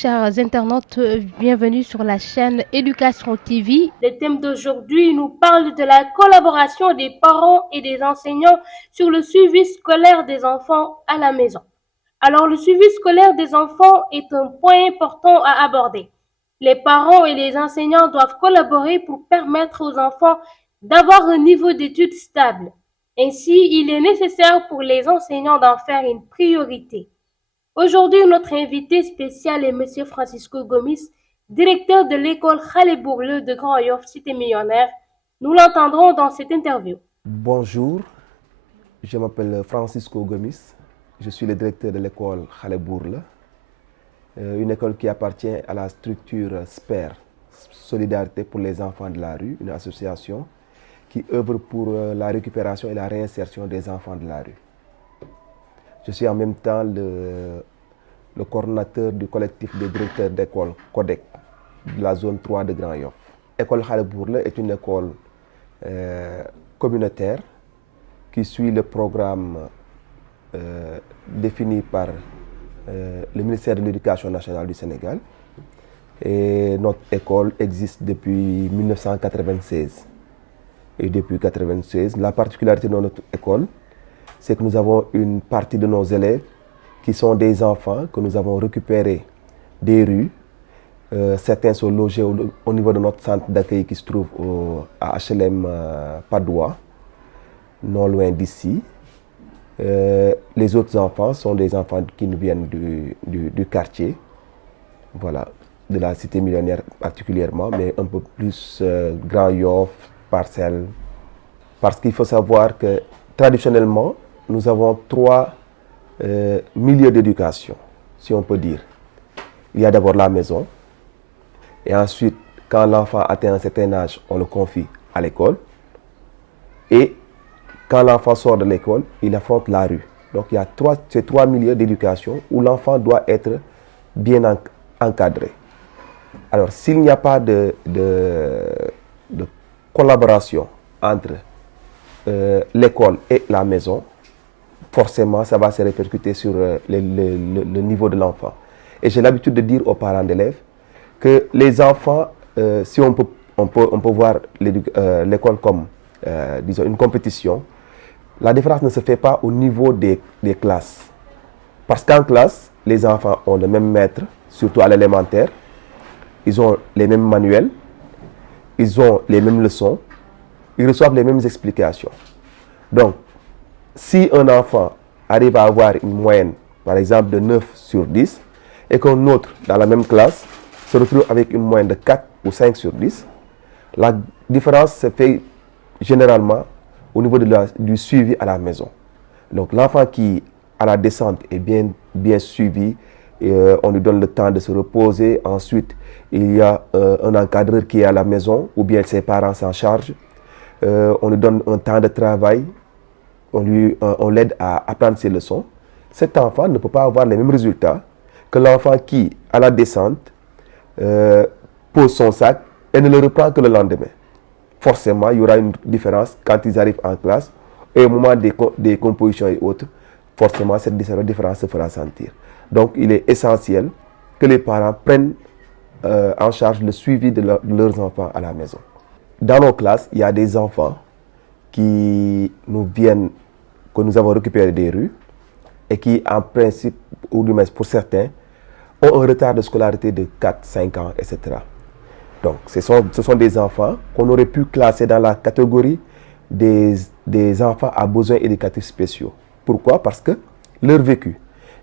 chers internautes, bienvenue sur la chaîne Éducation TV. Le thème d'aujourd'hui nous parle de la collaboration des parents et des enseignants sur le suivi scolaire des enfants à la maison. Alors, le suivi scolaire des enfants est un point important à aborder. Les parents et les enseignants doivent collaborer pour permettre aux enfants d'avoir un niveau d'études stable. Ainsi, il est nécessaire pour les enseignants d'en faire une priorité. Aujourd'hui, notre invité spécial est M. Francisco Gomis, directeur de l'école Khalebourle de Grand Yoff, Cité Millionnaire. Nous l'entendrons dans cette interview. Bonjour, je m'appelle Francisco Gomis. Je suis le directeur de l'école Khalebourle, une école qui appartient à la structure SPER, Solidarité pour les enfants de la rue, une association qui œuvre pour la récupération et la réinsertion des enfants de la rue. Je suis en même temps le coordonnateur du collectif des directeurs d'école CODEC de la zone 3 de Grand Yoff. L'école Khalebourle est une école communautaire qui suit le programme défini par le ministère de l'Éducation nationale du Sénégal. Et notre école existe depuis 1996. Et depuis 1996, la particularité de notre école, c'est que nous avons une partie de nos élèves qui sont des enfants que nous avons récupérés des rues. Certains sont logés au niveau de notre centre d'accueil qui se trouve à HLM Padoua, non loin d'ici. Les autres enfants sont des enfants qui nous viennent du quartier, voilà, de la cité millionnaire particulièrement, mais un peu plus Grand Yoff, Parcelles. Parce qu'il faut savoir que traditionnellement, nous avons trois milieux d'éducation, si on peut dire. Il y a d'abord la maison, et ensuite, quand l'enfant atteint un certain âge, on le confie à l'école. Et quand l'enfant sort de l'école, il affronte la rue. Donc il y a ces trois milieux d'éducation où l'enfant doit être bien encadré. Alors s'il n'y a pas de collaboration entre l'école et la maison, forcément ça va se répercuter sur le niveau de l'enfant. Et j'ai l'habitude de dire aux parents d'élèves que les enfants, si on peut voir l'école comme disons une compétition, la différence ne se fait pas au niveau des classes. Parce qu'en classe, les enfants ont le même maître, surtout à l'élémentaire. Ils ont les mêmes manuels, ils ont les mêmes leçons, ils reçoivent les mêmes explications. Donc, si un enfant arrive à avoir une moyenne, par exemple de 9 sur 10, et qu'un autre dans la même classe se retrouve avec une moyenne de 4 ou 5 sur 10, la différence se fait généralement au niveau du suivi à la maison. Donc l'enfant qui, à la descente, est bien suivi, on lui donne le temps de se reposer. Ensuite, il y a un encadreur qui est à la maison, ou bien ses parents s'en chargent. On lui donne un temps de travail, on l'aide à apprendre ses leçons. Cet enfant ne peut pas avoir les mêmes résultats que l'enfant qui, à la descente, pose son sac et ne le reprend que le lendemain. Forcément, il y aura une différence quand ils arrivent en classe et au moment des compositions et autres, forcément, cette différence se fera sentir. Donc, il est essentiel que les parents prennent en charge le suivi de leurs enfants à la maison. Dans nos classes, il y a des enfants qui nous viennent, que nous avons récupérés des rues et qui, en principe, ou du moins pour certains, ont un retard de scolarité de 4, 5 ans, etc. Donc, ce sont des enfants qu'on aurait pu classer dans la catégorie des enfants à besoins éducatifs spéciaux. Pourquoi? Parce que leur vécu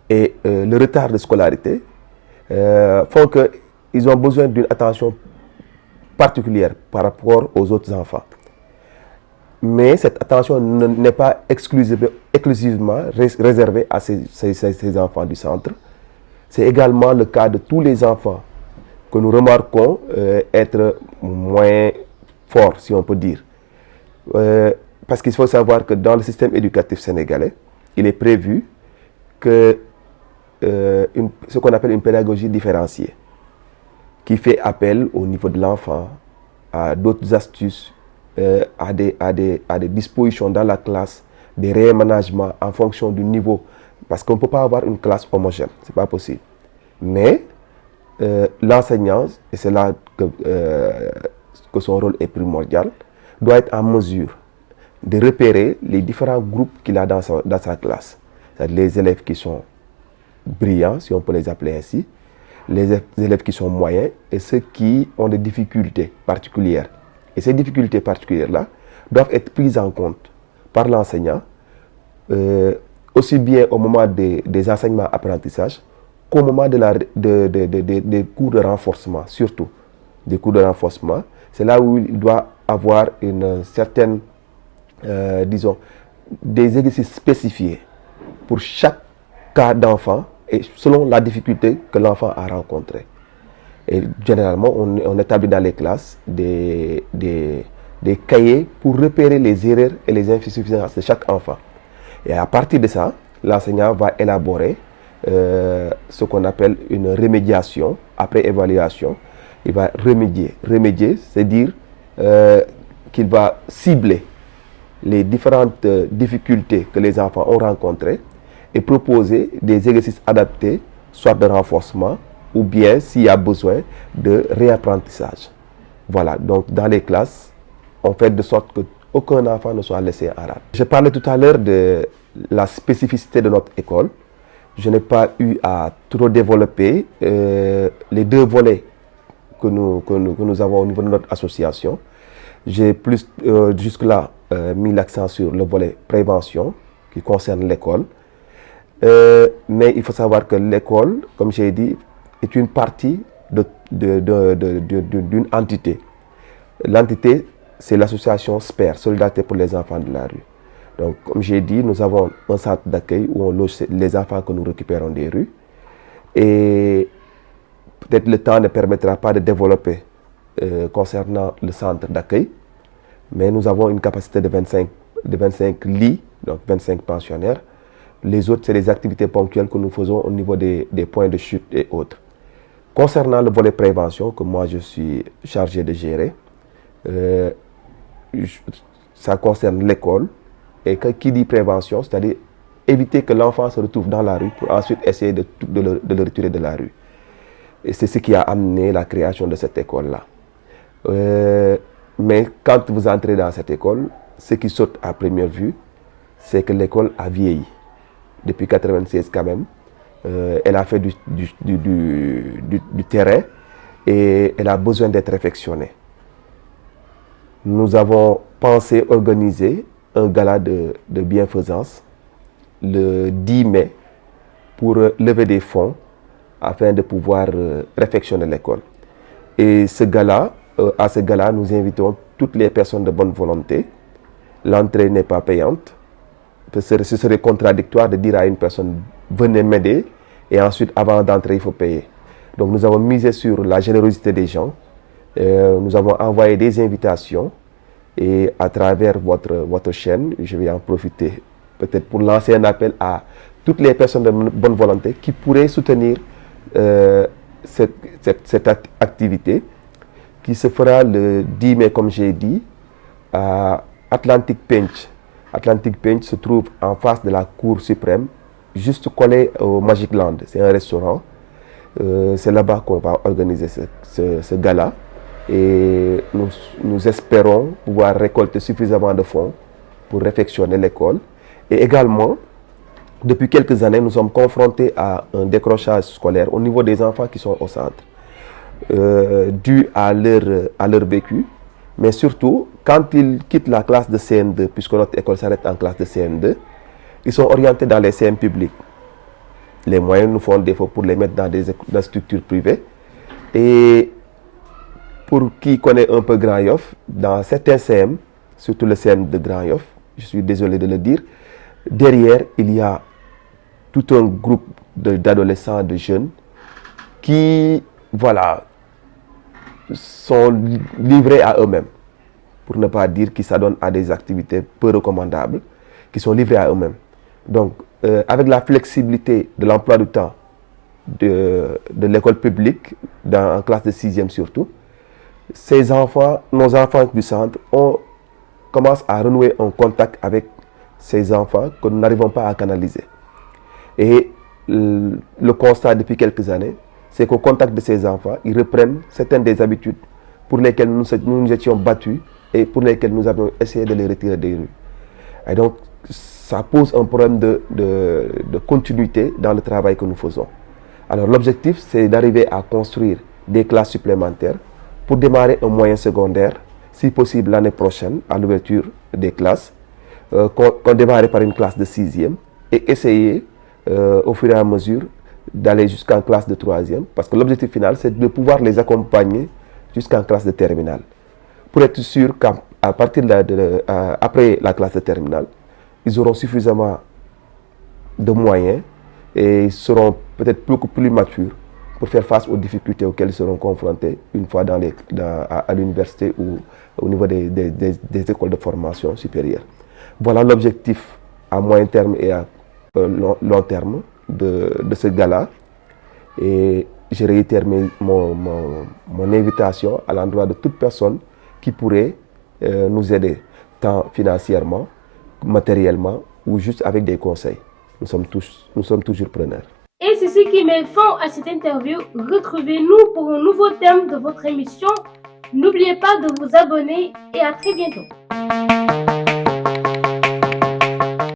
et le retard de scolarité font qu'ils ont besoin d'une attention particulière par rapport aux autres enfants. Mais cette attention n'est pas exclusivement réservée à ces enfants du centre. C'est également le cas de tous les enfants que nous remarquons être moins forts, si on peut dire. Parce qu'il faut savoir que dans le système éducatif sénégalais, il est prévu que ce qu'on appelle une pédagogie différenciée, qui fait appel au niveau de l'enfant à d'autres astuces, à des dispositions dans la classe, des réaménagements en fonction du niveau. Parce qu'on ne peut pas avoir une classe homogène, ce n'est pas possible. Mais l'enseignant, et c'est là que son rôle est primordial, doit être en mesure de repérer les différents groupes qu'il a dans sa classe. C'est-à-dire les élèves qui sont brillants, si on peut les appeler ainsi, les élèves qui sont moyens et ceux qui ont des difficultés particulières. Et ces difficultés particulières-là doivent être prises en compte par l'enseignant, aussi bien au moment des enseignements-apprentissages qu'au moment des cours de renforcement, surtout des cours de renforcement. C'est là où il doit avoir une certaine, disons, des exercices spécifiés pour chaque cas d'enfant et selon la difficulté que l'enfant a rencontrée. Et généralement, on établit dans les classes des cahiers pour repérer les erreurs et les insuffisances de chaque enfant. Et à partir de ça, l'enseignant va élaborer ce qu'on appelle une remédiation après évaluation. Il va remédier. Remédier, c'est dire qu'il va cibler les différentes difficultés que les enfants ont rencontrées et proposer des exercices adaptés, soit de renforcement ou bien, s'il y a besoin, de réapprentissage. Voilà, donc dans les classes, on fait de sorte qu'aucun enfant ne soit laissé en rade. Je parlais tout à l'heure de la spécificité de notre école. Je n'ai pas eu à trop développer les deux volets que nous avons au niveau de notre association. J'ai plus jusque-là mis l'accent sur le volet prévention qui concerne l'école. Mais il faut savoir que l'école, comme j'ai dit, est une partie d'une entité. L'entité, c'est l'association SPER, Solidarité pour les enfants de la rue. Donc, comme j'ai dit, nous avons un centre d'accueil où on loge les enfants que nous récupérons des rues. Et peut-être le temps ne permettra pas de développer concernant le centre d'accueil, mais nous avons une capacité de 25 lits, donc 25 pensionnaires. Les autres, c'est les activités ponctuelles que nous faisons au niveau des points de chute et autres. Concernant le volet prévention, que moi je suis chargé de gérer, ça concerne l'école. Et qui dit prévention, c'est-à-dire éviter que l'enfant se retrouve dans la rue pour ensuite essayer de le retirer de la rue. Et c'est ce qui a amené la création de cette école-là. Mais quand vous entrez dans cette école, ce qui saute à première vue, c'est que l'école a vieilli. Depuis 1996 quand même, elle a fait du terrain et elle a besoin d'être réfectionnée. Nous avons pensé organiser un gala de bienfaisance le 10 mai pour lever des fonds afin de pouvoir réfectionner l'école. Et à ce gala, nous invitons toutes les personnes de bonne volonté. L'entrée n'est pas payante. Ce serait contradictoire de dire à une personne « venez m'aider » et ensuite, avant d'entrer, il faut payer. Donc, nous avons misé sur la générosité des gens. Nous avons envoyé des invitations et à travers votre chaîne, je vais en profiter peut-être pour lancer un appel à toutes les personnes de bonne volonté qui pourraient soutenir cette activité qui se fera le 10 mai, comme j'ai dit, à Atlantic Pinch. Atlantic Pinch se trouve en face de la Cour suprême, juste collé au Magic Land. C'est un restaurant. C'est là-bas qu'on va organiser ce gala. Et nous espérons pouvoir récolter suffisamment de fonds pour réfectionner l'école. Et également, depuis quelques années, nous sommes confrontés à un décrochage scolaire au niveau des enfants qui sont au centre, dû à leur vécu. Mais surtout, quand ils quittent la classe de CM2, puisque notre école s'arrête en classe de CM2, ils sont orientés dans les CM publics. Les moyens nous font défaut pour les mettre dans des structures privées. Et pour qui connaît un peu Grand Yoff, dans certains CM, surtout le CM de Grand Yoff, je suis désolé de le dire, derrière, il y a tout un groupe d'adolescents, de jeunes, qui, voilà, sont livrés à eux-mêmes, pour ne pas dire qu'ils s'adonnent à des activités peu recommandables, qui sont livrés à eux-mêmes. Donc, avec la flexibilité de l'emploi du temps de l'école publique, en classe de 6e surtout, ces enfants, nos enfants du centre, commencent à renouer un contact avec ces enfants que nous n'arrivons pas à canaliser. Et le constat depuis quelques années, c'est qu'au contact de ces enfants, ils reprennent certaines des habitudes pour lesquelles nous nous étions battus et pour lesquelles nous avions essayé de les retirer des rues. Et donc, ça pose un problème de continuité dans le travail que nous faisons. Alors, l'objectif, c'est d'arriver à construire des classes supplémentaires pour démarrer un moyen secondaire, si possible l'année prochaine, à l'ouverture des classes, qu'on démarre par une classe de 6e et essayer, au fur et à mesure, d'aller jusqu'en classe de 3e, parce que l'objectif final, c'est de pouvoir les accompagner jusqu'en classe de terminale. Pour être sûr qu'à partir après la classe de terminale, ils auront suffisamment de moyens et ils seront peut-être beaucoup plus matures pour faire face aux difficultés auxquelles ils seront confrontés une fois à l'université ou au niveau des écoles de formation supérieure. Voilà l'objectif à moyen terme et à long terme de ce gala. Et je réitère mon invitation à l'endroit de toute personne qui pourrait nous aider, tant financièrement, matériellement ou juste avec des conseils. Nous sommes toujours preneurs. Et c'est ce qui met fin à cette interview. Retrouvez-nous pour un nouveau thème de votre émission. N'oubliez pas de vous abonner et à très bientôt.